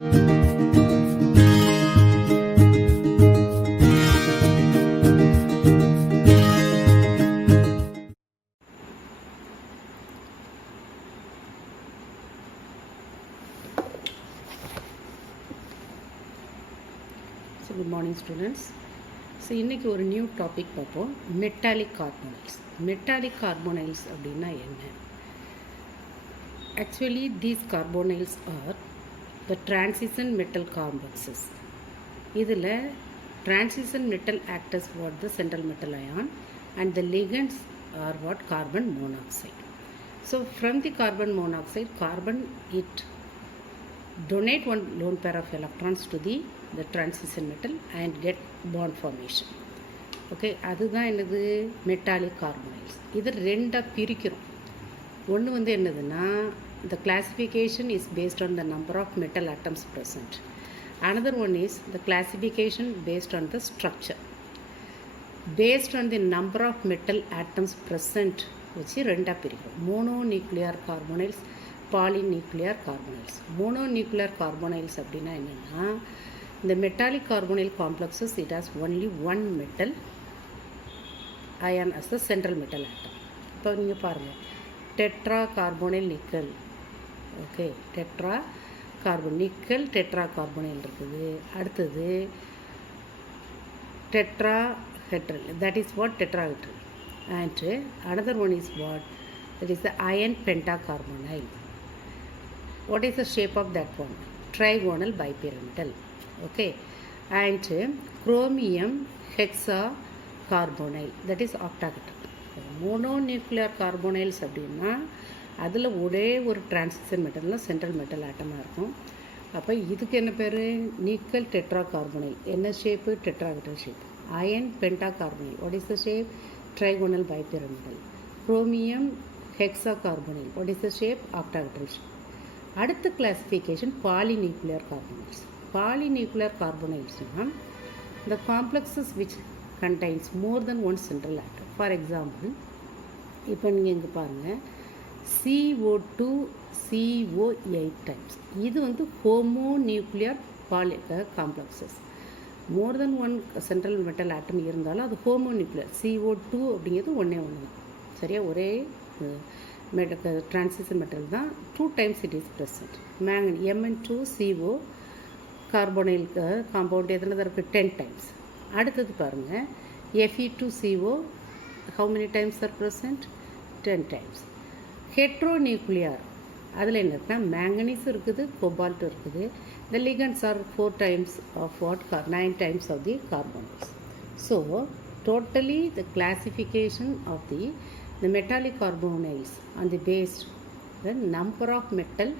Good morning students. So இன்னைக்கு ஒரு new topic பார்ப்போம். மெட்டாலிக் கார்போனைல்ஸ். மெட்டாலிக் கார்போனைல்ஸ் அப்படின்னா என்ன? Actually these carbonyls are the transition metal complexes. இதில் transition metal acts as what the central metal ion and the ligands are what carbon monoxide. So from the carbon monoxide, carbon it donate one lone pair of electrons to the transition metal and get bond formation. Okay, அதுதான் என்னது metallic கார்பனைல்ஸ். இது ரெண்டாக பிரிக்கிறோம். ஒன்று என்னதுன்னா the classification is based on the number of metal atoms present. Another one is the classification based on the structure. Based on the number of metal atoms present வச்சு ரெண்டாக பிரிக்கிறோம். மோனோநியூக்ளியர் கார்பனைல்ஸ், பாலிநியூக்ளியர் கார்பனைல்ஸ். மோனோநியூக்ளியர் கார்பனைல்ஸ் அப்படின்னா என்னென்னா, இந்த metallic carbonyl complexes it has only one metal ion as the central metal atom. இப்போ நீங்கள் பாருங்கள், tetra carbonyl nickel. Okay, tetra carbon nickel tetra carbonyl இருக்குது. அடுத்தது tetra ஹெட்ரல், that is what tetrahedral. And another one is what, that is the iron pentacarbonyl. What is the shape of that one? Trigonal bipyramidal. Okay, and chromium hexacarbonyl, that is octahedral. Mononuclear carbonyls அப்படின்னா அதில் ஒரே ஒரு transition மெட்டலில் central metal ஆட்டமாக இருக்கும். அப்போ இதுக்கு என்ன பேர்? Nickel tetra carbonyl. என்ன shape? Tetrahedral shape. Iron penta carbonyl, what is the shape? Trigonal bipyramidal. Chromium hexa carbonyl, what is the shape? Octahedral shape. அடுத்த கிளாசிஃபிகேஷன் பாலிநியூக்ளியர் கார்பனைல்ஸ். பாலிநியூக்ளியர் கார்பனைல்ஸ்னால் the complexes which contains more than one central atom. For example, இப்போ நீங்கள் இங்கே பாருங்கள், CO2 CO8 times. இது ஹோமோநியூக்ளியர் poly complexes. மோர் than one central metal ஆட்டம் இருந்தாலும் அது ஹோமோநியூக்ளியர். CO2 அப்படிங்கிறது ஒன்றே ஒன்று தான், சரியா? ஒரே டிரான்சிஷன் மெட்டல் தான். 2 times it is present. மேங்கன் Mn2CO carbonyl compound எத்தனை தான் இருக்குது? 10 times. அடுத்தது பாருங்கள், Fe2CO, how many times are present? 10 times. ஹெட்ரோநியூக்ளியர், அதில் என்ன இருக்குன்னா மேங்கனீஸ் இருக்குது, கோபால்ட் இருக்குது. The ligands are 4 times of what? 9 times of the carbonyls. So totally the classification of the metallic carbonyls on the base the number of metal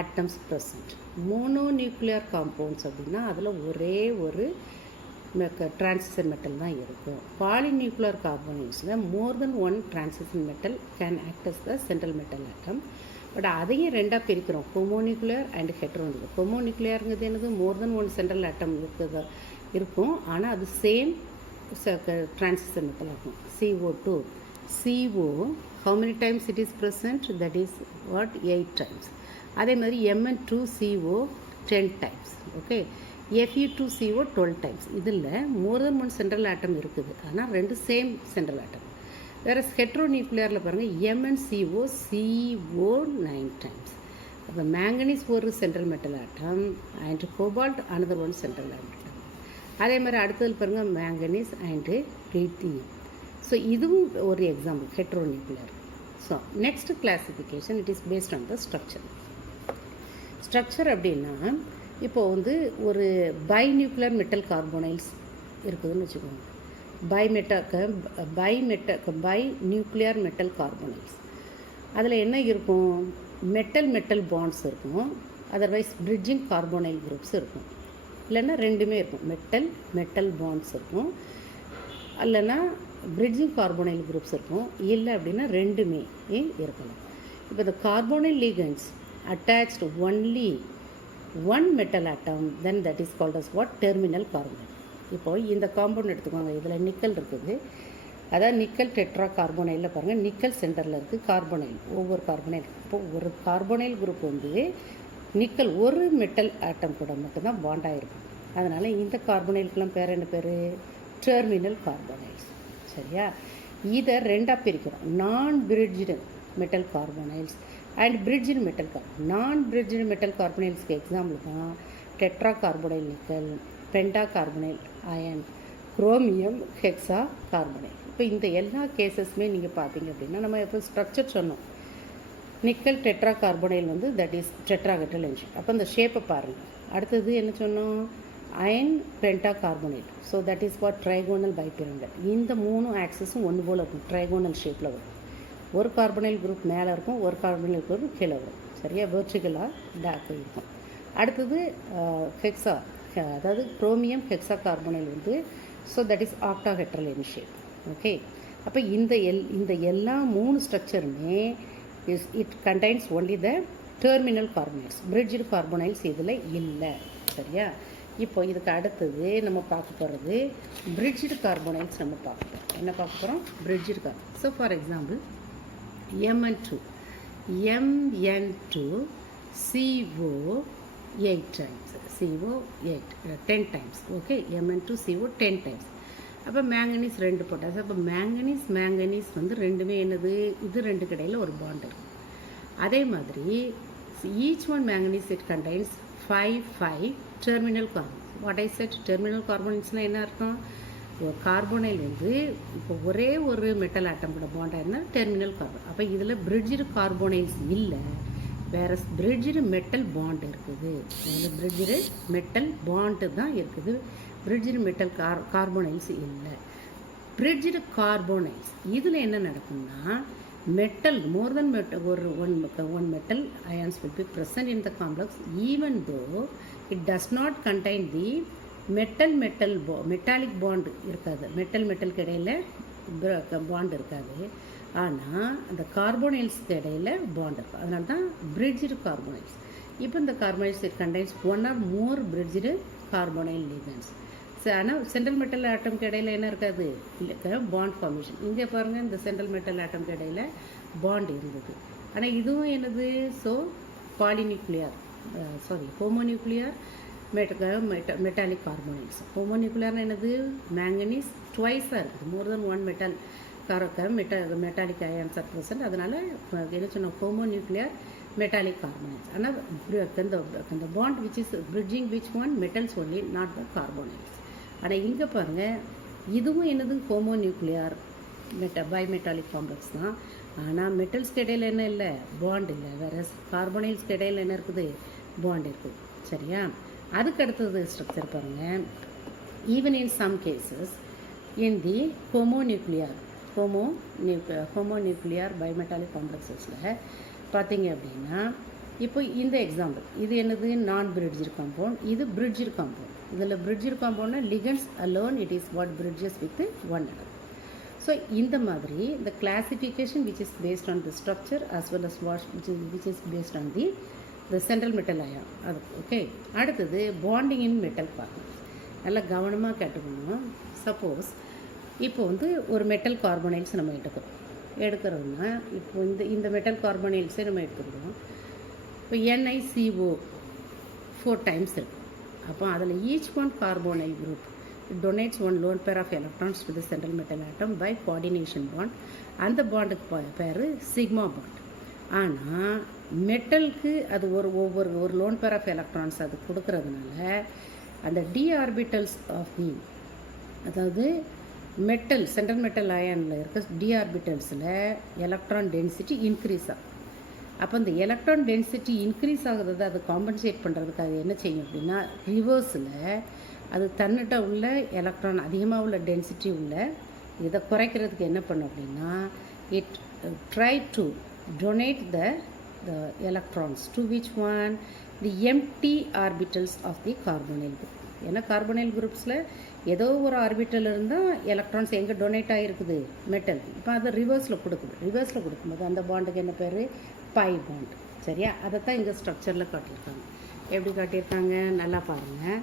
atoms present. Mononuclear compounds அப்படின்னா அதில் ஒரே ஒரு transition metal தான் இருக்கும். Polynuclear கார்பனைல்ஸில் more than one transition metal can act as the central metal atom. But அதையும் ரெண்டாக பிரிக்கிறோம், ஹோமோநியூக்ளியர் அண்ட் ஹெட்ரோநியூக்ளியர். ஹோமோநியூக்ளியருங்கிறது என்னது? மோர் தென் ஒன் சென்ட்ரல் ஆட்டம் இருக்கும், ஆனால் அது சேம் டிரான்சிஷன் மெட்டல் ஆகும். CO2 CO, how many times it is present? That is what? 8 times. அதே மாதிரி Mn2CO 10 times. Okay, Fe2CO 12 times. இதில் மோர் தென் ஒன் சென்ட்ரல் ஆட்டம் இருக்குது, ஆனால் ரெண்டு சேம் சென்ட்ரல் ஆட்டம். வேறு ஹெட்ரோநியூக்ளியரில் பாருங்கள், MnCO CO 9 times. அப்போ மேங்கனீஸ் ஒரு central metal atom and cobalt another one central atom. அதே மாதிரி அடுத்தது பாருங்கள், மேங்கனீஸ் அண்டு லித்தியம். ஸோ இதுவும் ஒரு example heteronuclear. So next classification it is based on the structure. Structure அப்படின்னா இப்போது ஒரு பைநியூக்ளியர் மெட்டல் கார்பனைல்ஸ் இருக்குதுன்னு வச்சுக்கோங்க. பைநியூக்ளியர் மெட்டல் கார்பனைல்ஸ் அதில் என்ன இருக்கும்? மெட்டல் பாண்ட்ஸ் இருக்கும், அதர்வைஸ் பிரிட்ஜிங் கார்பனைல் குரூப்ஸ் இருக்கும். இல்லைன்னா ரெண்டுமே இருக்கும், மெட்டல் பாண்ட்ஸ் இருக்கும், இல்லைன்னா பிரிட்ஜிங் கார்பனைல் குரூப்ஸ் இருக்கும். இல்லை அப்படின்னா ரெண்டுமே இருக்கலாம். இப்போ இந்த carbonyl ligands attached only one metal atom, then that is called as what? Terminal carbonyl. இப்போது இந்த காம்பவுண்ட் எடுத்துக்கோங்க, இதில் நிக்கல் இருக்குது, அதாவது நிக்கல் டெட்ரா கார்பனைலில் பாருங்கள், நிக்கல் சென்டரில் இருக்குது கார்பனைல், ஒவ்வொரு கார்பனைல். இப்போது ஒரு கார்பனைல் குரூப் நிக்கல் ஒரு மெட்டல் ஆட்டம் கூட மட்டும்தான் பாண்டாக இருக்கும். அதனால் இந்த கார்பனைலுக்கெல்லாம் பேர் என்ன பேர்? Terminal carbonyls. சரியா? இதை ரெண்டாக பிரிக்கிறோம். Non bridged metal carbonyls and bridged metal non bridged metal கார்பனைல்ஸ்க்கு எக்ஸாம்பிள் தான் tetra carbonyl nickel, penta carbonyl iron, chromium hexa carbonyl. இப்போ இந்த எல்லா கேசஸுமே நீங்கள் பார்த்தீங்க அப்படின்னா நம்ம இப்போ ஸ்ட்ரக்சர் சொன்னோம். நிக்கல் டெட்ரா கார்பனைல் வந்து தட் இஸ் டெட்ராஹெட்ரல் என்ஜின். அப்போ இந்த ஷேப்பை பாருங்கள். அடுத்தது என்ன சொன்னோம்? Iron penta carbonyl. So that is for trigonal bipyramidal. இந்த 3 ஆக்சஸும் ஒன்று போல் இருக்கும், ட்ரைகோனல் ஷேப்பில் வரும். ஒரு கார்பனைல் குரூப் மேலே இருக்கும், ஒரு கார்பனைல் குரூப் கீழே வரும். சரியா? வெர்டிகலாக டார்க் இருக்கும். அடுத்தது ஹெக்ஸா, அதாவது குரோமியம் ஹெக்ஸா கார்பனைல் வந்து so that is octahedral in shape. Okay. அப்போ இந்த எல்லா 3 ஸ்ட்ரக்சருமே it contains only the terminal carbonyls. Bridged carbonyls இதில் இல்லை. சரியா? இப்போ இதுக்கு அடுத்தது நம்ம பார்க்க போகிறது பிரிட்ஜ்டு கார்பனைல்ஸ். நம்ம பார்க்க போகிறோம். என்ன பார்க்க போகிறோம்? Bridged carbon. So for example Mn2 CO 8 times, CO 8 10 times. Okay. Mn2 CO 10 times. அப்போ மேங்கனீஸ் 2 போட்டாச்சு. அப்போ மேங்கனீஸ் வந்து ரெண்டுமே என்னது? இது 2 கடையில் ஒரு பாண்ட் இருக்கும். அதே மாதிரி each one manganese it contains 5 terminal carbon. What I said? Terminal கார்பன்ஸ்னால் என்ன அர்த்தம்? ஒரு கார்பனைல் வந்து இப்போ ஒரே ஒரு மெட்டல் ஆட்டம் கூட பாண்டாக இருந்தால் டெர்மினல் கார்பன். அப்போ இதில் பிரிட்ஜ்டு கார்பனைல்ஸ் இல்லை, வேறு பிரிட்ஜ்டு மெட்டல் பாண்ட் இருக்குது. இதில் பிரிட்ஜ்டு மெட்டல் பாண்டு தான் இருக்குது, பிரிட்ஜ்டு மெட்டல் கார்பனைல்ஸ் இல்லை. பிரிட்ஜ்டு கார்பனைல்ஸ் இதில் என்ன நடக்கும்னா metal more then metal one metal ions will be present in the complex even though it does not contain the metallic bond இருக்காது. மெட்டலுக்கு இடையில் பாண்ட் இருக்காது. ஆனால் அந்த கார்பனைல்ஸ்க்கு இடையில் பாண்ட் இருக்கும். அதனால தான் பிரிட்ஜ்டு கார்பனைல்ஸ். இப்போ இந்த carbonyls it contains 1 or more bridged carbonyl ligands. ஆனால் சென்ட்ரல் மெட்டல் ஆட்டம்க்கு இடையில் என்ன இருக்காது? Bond formation. இங்கே பாருங்கள், இந்த சென்ட்ரல் மெட்டல் ஆட்டம்க்கு இடையில் பாண்ட் இருந்தது. ஆனால் இதுவும் என்னது? So பாலிநியூக்ளியர் ஹோமோநியூக்ளியர் metallic கார்பனைல்ஸ். ஹோமோநியூக்ளியர்னு என்னது? மேங்கனீஸ் ட்வைஸாக இருக்குது, more than 1 metal metallic ions are present. அதனால் என்ன சொன்ன? Homonuclear metallic carbonyls. ஆனால் இந்த bond which is bridging which one metals only, not the carbonyls. ஆனால் இங்கே பாருங்கள், இதுவும் என்னது? ஹோமோநியூக்ளியர் பைமெட்டாலிக் காம்ப்ளெக்ஸ் தான். ஆனால் மெட்டல்ஸ்க்கு இடையில் என்ன இல்லை? பாண்ட் இல்லை. வேறு கார்பனைல்ஸ்க்கு இடையில் என்ன இருக்குது? பாண்ட் இருக்குது. சரியா? அதுக்கு அடுத்தது ஸ்ட்ரக்சர் பாருங்கள். Even in some cases in the homonuclear bimetallic காம்ப்ளெக்ஸஸில் பார்த்தீங்க அப்படின்னா, இப்போ இந்த எக்ஸாம்பிள் இது என்னது? நான் பிரிட்ஜ்டு காம்பவுண்ட், இது பிரிட்ஜ்டு காம்பவுண்ட். இதில் பிரிட்ஜ்டு காம்பவுண்ட்னா ligands alone it is what bridges with one another. So இந்த மாதிரி இந்த classification which is based on the structure as well as which is based on the central metal ion. அது okay. அடுத்தது bonding in metal carbonyls. நல்லா கவனமாக கேட்டுக்கணும். Suppose இப்போ வந்து ஒரு மெட்டல் கார்பனைல்ஸ் நம்ம எடுக்கிறோம்னா இப்போ இந்த மெட்டல் கார்பனைல்ஸே நம்ம எடுத்துக்கிறோம். இப்போ NiCO 4 times இருக்கும். அப்போ அதில் each one carbonyl group donates 1 lone pair of electrons to the central metal atom by coordination bond. அந்த பாண்டுக்கு பேர் சிக்மா பாண்ட். ஆனால் மெட்டலுக்கு அது ஒரு லோன் பேர் ஆஃப் எலக்ட்ரான்ஸ் அது கொடுக்கறதுனால அந்த டி ஆர்பிட்டல்ஸ் ஆஃப் தி, அதாவது மெட்டல் சென்ட்ரல் மெட்டல் அயானில் இருக்க டி ஆர்பிட்டல்ஸில் எலக்ட்ரான் டென்சிட்டி இன்க்ரீஸ் ஆகும். அப்போ அந்த எலக்ட்ரான் டென்சிட்டி இன்க்ரீஸ் ஆகுறது அது காம்பன்சேட் பண்ணுறதுக்காக என்ன செய்யும் அப்படின்னா, ரிவர்ஸில் அது தன்னிட்ட உள்ள எலக்ட்ரான் அதிகமாக உள்ள டென்சிட்டி உள்ள இதை குறைக்கிறதுக்கு என்ன பண்ணும் அப்படின்னா, it try to donate the electrons to which one? The empty orbitals of the carbonyl group. ஏன்னா கார்பனைல் குரூப்ஸில் ஏதோ ஒரு ஆர்பிட்டல் இருந்தால் எலக்ட்ரான்ஸ் எங்கே டொனேட் ஆகிருக்குது? மெட்டல். இப்போ அதை ரிவர்ஸில் கொடுக்கும்போது அந்த பாண்டுக்கு என்ன பேர்? By bond. சரியா? அதை தான் இங்கே ஸ்ட்ரக்சரில் காட்டியிருக்காங்க. எப்படி காட்டியிருக்காங்க நல்லா பாருங்கள்.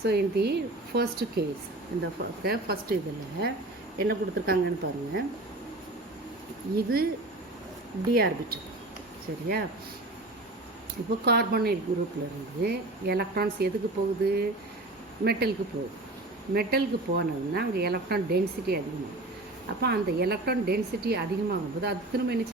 So in the first case, இந்த ஃபஸ்ட்டு இதில் என்ன கொடுத்துருக்காங்கன்னு பாருங்கள். இது டி ஆர்பிட்டல். சரியா? இப்போ கார்பனைல் குரூப்பில் இருந்து எலக்ட்ரான்ஸ் எதுக்கு போகுது? மெட்டலுக்கு போகுது. மெட்டலுக்கு போனதுன்னா அங்கே எலக்ட்ரான் டென்சிட்டி அதிகமாகும். அப்போ அந்த எலக்ட்ரான் டென்சிட்டி அதிகமாகும்போது அது திரும்ப என்ன